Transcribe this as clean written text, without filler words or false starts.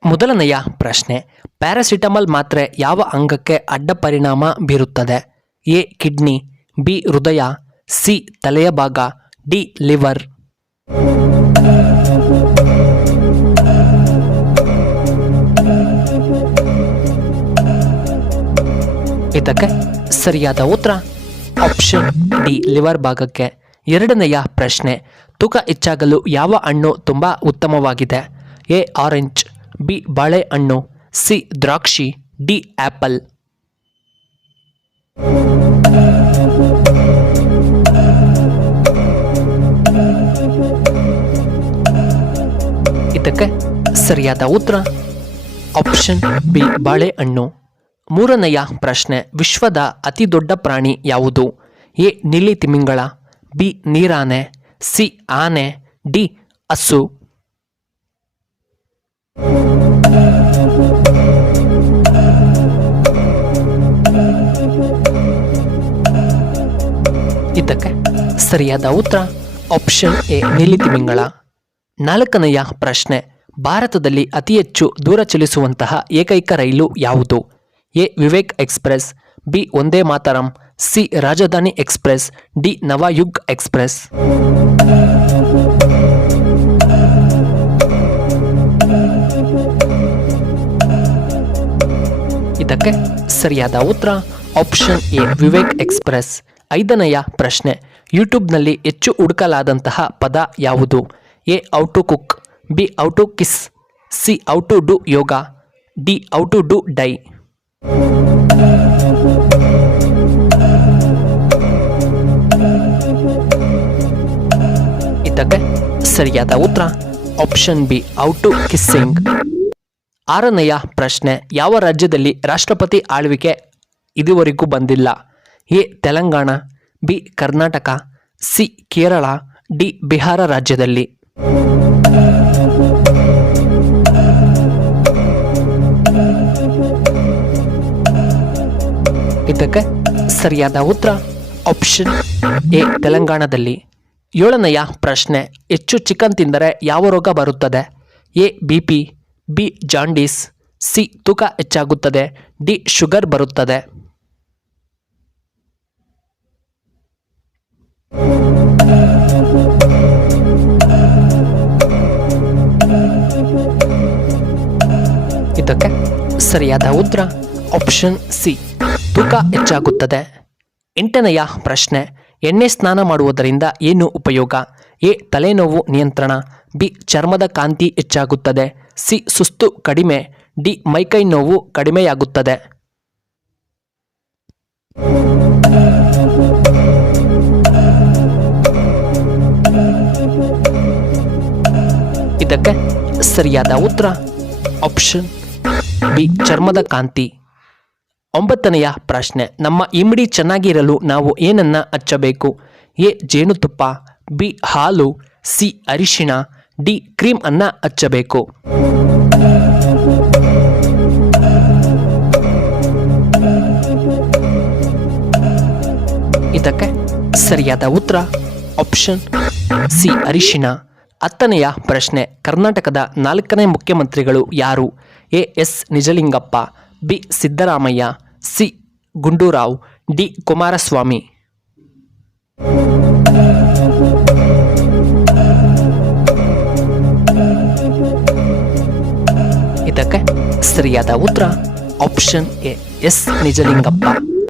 ಮೊದಲನೆಯ ಪ್ರಶ್ನೆ, ಪ್ಯಾರಾಸಿಟಮಾಲ್ ಮಾತ್ರೆ ಯಾವ ಅಂಗಕ್ಕೆ ಅಡ್ಡ ಪರಿಣಾಮ ಬೀರುತ್ತದೆ? ಎ ಕಿಡ್ನಿ, ಬಿ ಹೃದಯ, ಸಿ ತಲೆಯ ಭಾಗ, ಡಿ ಲಿವರ್. ಇದಕ್ಕೆ ಸರಿಯಾದ ಉತ್ತರ ಆಪ್ಷನ್ ಡಿ ಲಿವರ್ ಭಾಗಕ್ಕೆ. ಎರಡನೆಯ ಪ್ರಶ್ನೆ, ತೂಕ ಹೆಚ್ಚಾಗಲು ಯಾವ ಹಣ್ಣು ತುಂಬ ಉತ್ತಮವಾಗಿದೆ? ಎ ಆರೆಂಜ್, ಬಿ ಬಾಳೆಹಣ್ಣು, ಸಿ ದ್ರಾಕ್ಷಿ, ಡಿ ಆಪಲ್. ಇದಕ್ಕೆ ಸರಿಯಾದ ಉತ್ತರ ಆಪ್ಷನ್ ಬಿ ಬಾಳೆಹಣ್ಣು. ಮೂರನೆಯ ಪ್ರಶ್ನೆ, ವಿಶ್ವದ ಅತಿ ದೊಡ್ಡ ಪ್ರಾಣಿ ಯಾವುದು? ಎ ನೀಲಿ ತಿಮಿಂಗಳ, ಬಿ ನೀರಾನೆ, ಸಿ ಆನೆ, ಡಿ ಹಸು. ಇದಕ್ಕೆ ಸರಿಯಾದ ಉತ್ತರ ಆಪ್ಷನ್ ಎ ನೀಲಿ ತಿಮಿಂಗಳ. ನಾಲ್ಕನೆಯ ಪ್ರಶ್ನೆ, ಭಾರತದಲ್ಲಿ ಅತಿ ಹೆಚ್ಚು ದೂರ ಚಲಿಸುವಂತಹ ಏಕೈಕ ರೈಲು ಯಾವುದು? A Vivek express, B Vande Mataram, C ರಾಜಧಾನಿ ಎಕ್ಸ್ಪ್ರೆಸ್, ಡಿ ನವಯುಗ್ ಎಕ್ಸ್ಪ್ರೆಸ್. ಇದಕ್ಕೆ ಸರಿಯಾದ ಉತ್ತರ ಆಪ್ಷನ್ ಎ ವಿವೇಕ್ ಎಕ್ಸ್ಪ್ರೆಸ್. ಐದನೆಯ ಪ್ರಶ್ನೆ, ಯೂಟ್ಯೂಬ್ನಲ್ಲಿ ಹೆಚ್ಚು ಹುಡುಕಲಾದಂತಹ ಪದ ಯಾವುದು? A how to cook, B how to kiss, C how to do yoga, D how to do dye. ಇದಕ್ಕೆ ಸರಿಯಾದ ಉತ್ತರ option B how to kissing. ಆರನೆಯ ಪ್ರಶ್ನೆ, ಯಾವ ರಾಜ್ಯದಲ್ಲಿ ರಾಷ್ಟ್ರಪತಿ ಆಳ್ವಿಕೆ ಇದುವರೆಗೂ ಬಂದಿಲ್ಲ? A Telangana, B Karnataka, C Kerala, D Bihar ರಾಜ್ಯದಲ್ಲಿ. ಇದಕ್ಕೆ ಸರಿಯಾದ ಉತ್ತರ ಆಪ್ಷನ್ ಎ ತೆಲಂಗಾಣದಲ್ಲಿ. ಏಳನೆಯ ಪ್ರಶ್ನೆ, ಹೆಚ್ಚು ಚಿಕನ್ ತಿಂದರೆ ಯಾವ ರೋಗ ಬರುತ್ತದೆ? A BP, B jaundice, C ತೂಕ ಹೆಚ್ಚಾಗುತ್ತದೆ, ಡಿ ಶುಗರ್ ಬರುತ್ತದೆ. ಇದಕ್ಕೆ ಸರಿಯಾದ ಉತ್ತರ ಆಪ್ಷನ್ ಸಿ ತೂಕ ಹೆಚ್ಚಾಗುತ್ತದೆ. ಎಂಟನೆಯ ಪ್ರಶ್ನೆ, ಎಣ್ಣೆ ಸ್ನಾನ ಮಾಡುವುದರಿಂದ ಏನು ಉಪಯೋಗ? ಎ ತಲೆನೋವು ನಿಯಂತ್ರಣ, ಬಿ ಚರ್ಮದ ಕಾಂತಿ ಹೆಚ್ಚಾಗುತ್ತದೆ, ಸಿ ಸುಸ್ತು ಕಡಿಮೆ, ಡಿ ಮೈಕೈ ನೋವು ಕಡಿಮೆಯಾಗುತ್ತದೆ. ಇದಕ್ಕೆ ಸರಿಯಾದ ಉತ್ತರ ಆಪ್ಷನ್ ಬಿ ಚರ್ಮದ ಕಾಂತಿ. ಒಂಬತ್ತನೆಯ ಪ್ರಶ್ನೆ, ನಮ್ಮ ಇಮಿಡಿ ಚೆನ್ನಾಗಿರಲು ನಾವು ಏನನ್ನ ಹಚ್ಚಬೇಕು? ಎ ಜೇನುತುಪ್ಪ, ಬಿ ಹಾಲು, ಸಿ ಅರಿಶಿಣ, ಡಿ ಕ್ರೀಮ್ ಅನ್ನ ಹಚ್ಚಬೇಕು. ಇದಕ್ಕೆ ಸರಿಯಾದ ಉತ್ತರ ಆಪ್ಷನ್ ಸಿ ಅರಿಶಿಣ. ಹತ್ತನೆಯ ಪ್ರಶ್ನೆ, ಕರ್ನಾಟಕದ 4ನೇ ಮುಖ್ಯಮಂತ್ರಿಗಳು ಯಾರು? A S Nijalingappa, B Siddaramaiah, C Gundu Rao, D Kumaraswamy. ಇದಕ್ಕೆ ಸರಿಯಾದ ಉತ್ತರ ಆಪ್ಷನ್ ಎ ಎಸ್ ನಿಜಲಿಂಗಪ್ಪ.